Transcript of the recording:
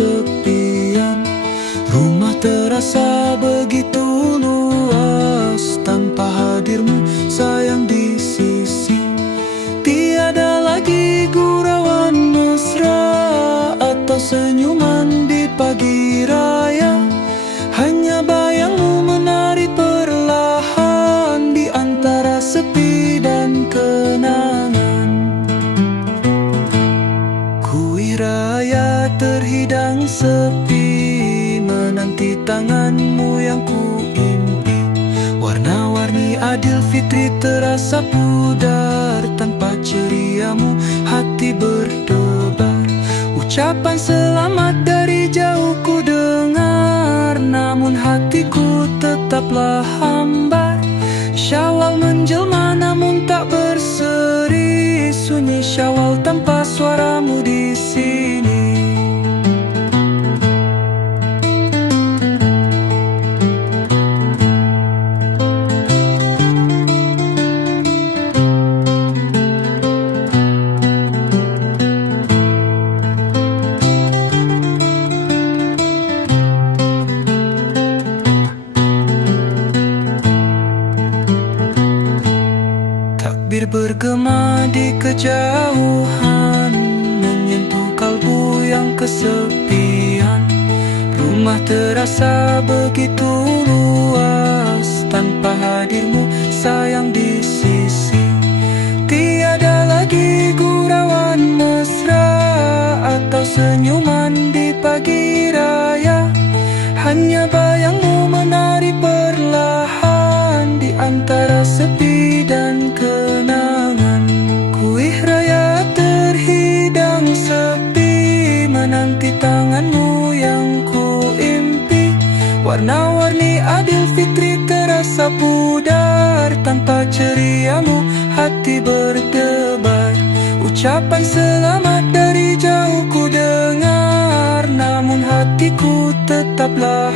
kesepian. Rumah terasa begitu luas tanpa hadirmu sayang di sisi. Tiada lagi gurauan mesra atau senyuman di pagi raya. Hanya bayangmu menari perlahan di antara sepi dan kenangan. Kuih raya terhidang sepi, menanti tanganmu yang kuimpi. Warna-warni Adil Fitri terasa pudar tanpa ceriamu hati berdebar. Ucapan selamat dari jauh ku dengar, namun hatiku tetaplah hambar. Syawal menjelma namun tak berseri, sunyi Syawal tanpa suaramu di sini. Takbir bergema di kejauhan, menyentuh kalbu yang kesepian. Rumah terasa begitu luas tanpa hadirmu sayang di sisi. Tiada lagi gurauan mesra atau senyuman di pagi raya. Hanya bayangmu menari perlahan di antara sepi dan kenangan. Kuih raya terhidang sepi, menanti tanganmu yang kuimpi. Warna-warni Adil Fitri terasa pudar tanpa ceriamu hati berdebar. Ucapan selamat dari jauh ku dengar, namun hatiku tetaplah